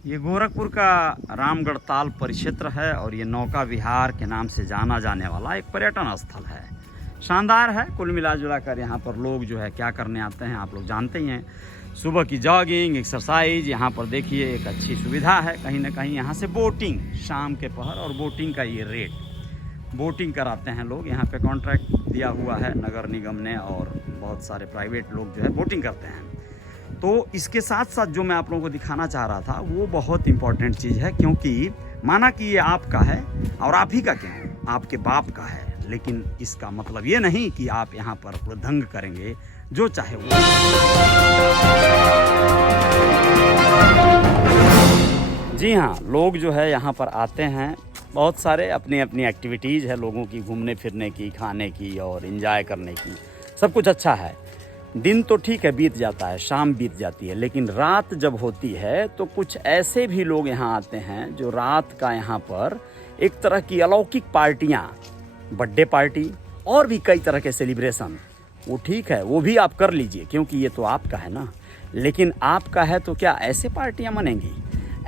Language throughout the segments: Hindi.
ये गोरखपुर का रामगढ़ ताल परिक्षेत्र है और ये नौका विहार के नाम से जाना जाने वाला एक पर्यटन स्थल है। शानदार है। कुल मिला जुला कर यहाँ पर लोग जो है क्या करने आते हैं आप लोग जानते ही हैं। सुबह की जॉगिंग, एक्सरसाइज, यहाँ पर देखिए एक अच्छी सुविधा है। कहीं ना कहीं यहाँ से बोटिंग शाम के पहर और बोटिंग का ये रेट, बोटिंग कराते हैं लोग। यहाँ पे कॉन्ट्रैक्ट दिया हुआ है नगर निगम ने और बहुत सारे प्राइवेट लोग जो है बोटिंग करते हैं। तो इसके साथ साथ जो मैं आप लोगों को दिखाना चाह रहा था वो बहुत इम्पॉर्टेंट चीज़ है, क्योंकि माना कि ये आपका है और आप ही का क्या है, आपके बाप का है, लेकिन इसका मतलब ये नहीं कि आप यहाँ पर हुड़दंग करेंगे जो चाहे वो। जी हाँ, लोग जो है यहाँ पर आते हैं, बहुत सारे अपनी अपनी एक्टिविटीज़ है लोगों की, घूमने फिरने की, खाने की और एंजॉय करने की, सब कुछ अच्छा है। दिन तो ठीक है बीत जाता है, शाम बीत जाती है, लेकिन रात जब होती है तो कुछ ऐसे भी लोग यहाँ आते हैं जो रात का यहाँ पर एक तरह की अलौकिक पार्टियाँ, बर्थडे पार्टी और भी कई तरह के सेलिब्रेशन, वो ठीक है, वो भी आप कर लीजिए क्योंकि ये तो आपका है ना। लेकिन आपका है तो क्या ऐसे पार्टियाँ मनेंगी?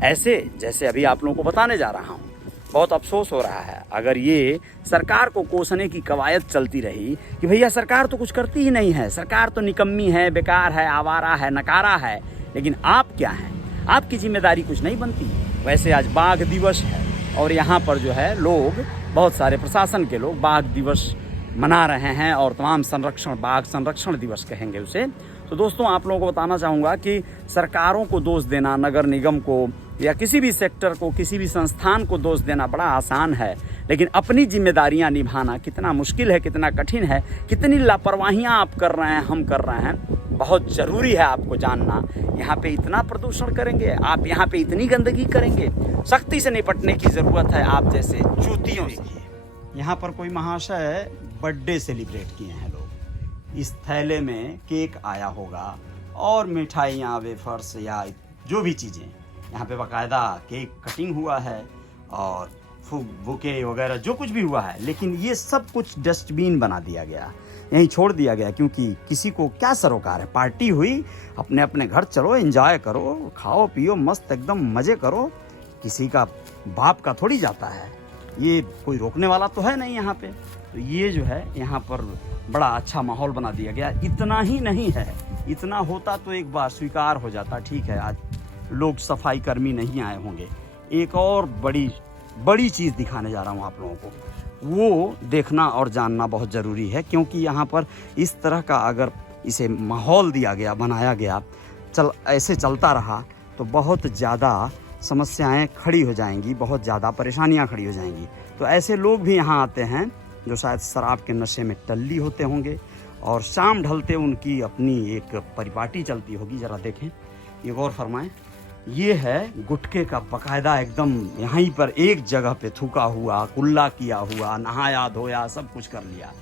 ऐसे जैसे अभी आप लोगों को बताने जा रहा हूँ। बहुत अफसोस हो रहा है अगर ये सरकार को कोसने की कवायद चलती रही कि भैया सरकार तो कुछ करती ही नहीं है, सरकार तो निकम्मी है, बेकार है, आवारा है, नकारा है, लेकिन आप क्या हैं? आपकी जिम्मेदारी कुछ नहीं बनती। वैसे आज बाघ दिवस है और यहाँ पर जो है लोग, बहुत सारे प्रशासन के लोग बाघ दिवस मना रहे हैं और तमाम संरक्षण, बाघ संरक्षण दिवस कहेंगे उसे। तो दोस्तों आप लोगों को बताना चाहूँगा कि सरकारों को दोष देना, नगर निगम को या किसी भी सेक्टर को, किसी भी संस्थान को दोष देना बड़ा आसान है, लेकिन अपनी जिम्मेदारियां निभाना कितना मुश्किल है, कितना कठिन है, कितनी लापरवाहियां आप कर रहे हैं, हम कर रहे हैं, बहुत ज़रूरी है आपको जानना। यहाँ पे इतना प्रदूषण करेंगे आप, यहाँ पे इतनी गंदगी करेंगे, सख्ती से निपटने की ज़रूरत है आप जैसे चूतियों की। यहाँ पर कोई महाशय बर्थडे सेलिब्रेट किए हैं लोग, इस थैले में केक आया होगा और मिठाइयाँ, वेफर्स या जो भी चीज़ें, यहाँ पे बाकायदा केक कटिंग हुआ है और बुके वगैरह जो कुछ भी हुआ है, लेकिन ये सब कुछ डस्टबिन बना दिया गया, यहीं छोड़ दिया गया, क्योंकि किसी को क्या सरोकार है। पार्टी हुई, अपने अपने घर चलो, एंजॉय करो, खाओ पियो, मस्त एकदम मज़े करो, किसी का बाप का थोड़ी जाता है, ये कोई रोकने वाला तो है नहीं यहाँ पे। तो ये जो है यहाँ पर बड़ा अच्छा माहौल बना दिया गया। इतना ही नहीं है, इतना होता तो एक बार स्वीकार हो जाता, ठीक है आज लोग सफाई कर्मी नहीं आए होंगे। एक और बड़ी चीज़ दिखाने जा रहा हूँ आप लोगों को, वो देखना और जानना बहुत ज़रूरी है, क्योंकि यहाँ पर इस तरह का अगर इसे माहौल दिया गया, बनाया गया, ऐसे चलता रहा तो बहुत ज़्यादा समस्याएं खड़ी हो जाएंगी, बहुत ज़्यादा परेशानियां खड़ी हो जाएंगी। तो ऐसे लोग भी यहाँ आते हैं जो शायद शराब के नशे में टल्ली होते होंगे और शाम ढलते उनकी अपनी एक परिपाटी चलती होगी। ज़रा देखें, ये गौर फरमाएं, ये है गुटखे का बकायदा एकदम यहीं पर एक जगह पे थूका हुआ, कुल्ला किया हुआ, नहाया धोया, सब कुछ कर लिया।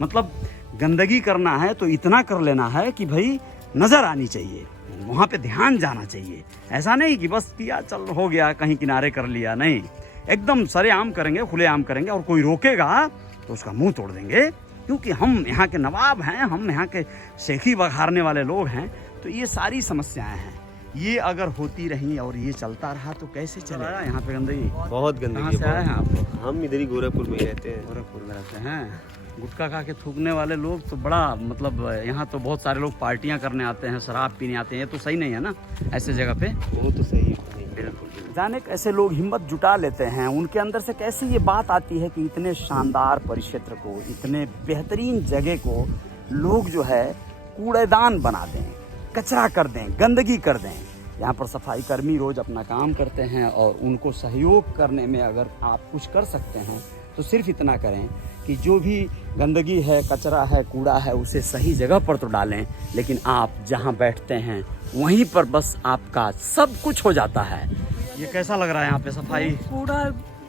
मतलब गंदगी करना है तो इतना कर लेना है कि भाई नज़र आनी चाहिए, वहाँ पे ध्यान जाना चाहिए। ऐसा नहीं कि बस पिया चल हो गया, कहीं किनारे कर लिया, नहीं, एकदम सरेआम करेंगे, खुलेआम करेंगे, और कोई रोकेगा तो उसका मुंह तोड़ देंगे, क्योंकि हम यहाँ के नवाब हैं, हम यहाँ के शेखी बघारने वाले लोग हैं। तो ये सारी समस्याएं हैं, ये अगर होती रहीं और ये चलता रहा तो कैसे चलेगा। यहाँ पे गंदगी, बहुत गंदगी। कहाँ से आए हैं आप लोग? हम इधर ही गोरखपुर में रहते हैं। गोरखपुर में रहते हैं। गुटखा खा के थूकने वाले लोग तो बड़ा, मतलब यहाँ तो बहुत सारे लोग पार्टियां करने आते हैं, शराब पीने आते हैं, ये तो सही नहीं है ना ऐसे जगह पे। वो तो सही नहीं, बिल्कुल। जाने कैसे लोग हिम्मत जुटा लेते हैं, उनके अंदर से कैसे ये बात आती है कि इतने शानदार परिक्षेत्र को, इतने बेहतरीन जगह को लोग जो है कूड़ेदान बना दें, कचरा कर दें, गंदगी कर दें। यहाँ पर सफाई कर्मी रोज़ अपना काम करते हैं और उनको सहयोग करने में अगर आप कुछ कर सकते हैं तो सिर्फ इतना करें कि जो भी गंदगी है, कचरा है, कूड़ा है, उसे सही जगह पर तो डालें, लेकिन आप जहाँ बैठते हैं वहीं पर बस आपका सब कुछ हो जाता है। ये कैसा लग रहा है यहाँ पे सफाई? कूड़ा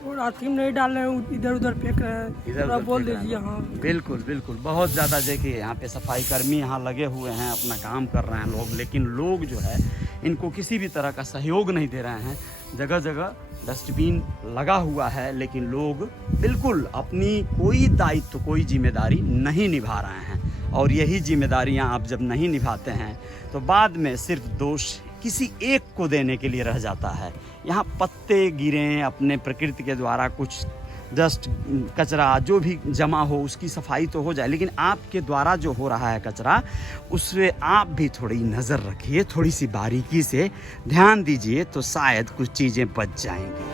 रास्ते में नहीं डाल रहे हैं, इधर उधर फेंक रहे हैं, इधर बोल दीजिए। हाँ बिल्कुल बिल्कुल, बहुत ज़्यादा देखिए यहाँ पे सफाई कर्मी यहाँ लगे हुए हैं, अपना काम कर रहे हैं लोग, लेकिन लोग जो है इनको किसी भी तरह का सहयोग नहीं दे रहे हैं। जगह जगह डस्टबिन लगा हुआ है, लेकिन लोग बिल्कुल अपनी कोई दायित्व, कोई जिम्मेदारी नहीं निभा रहे हैं। और यही जिम्मेदारियां आप जब नहीं निभाते हैं तो बाद में सिर्फ दोष किसी एक को देने के लिए रह जाता है। यहाँ पत्ते गिरें अपने प्रकृति के द्वारा, कुछ डस्ट कचरा जो भी जमा हो उसकी सफाई तो हो जाए, लेकिन आपके द्वारा जो हो रहा है कचरा उस पर आप भी थोड़ी नज़र रखिए, थोड़ी सी बारीकी से ध्यान दीजिए, तो शायद कुछ चीज़ें बच जाएंगी।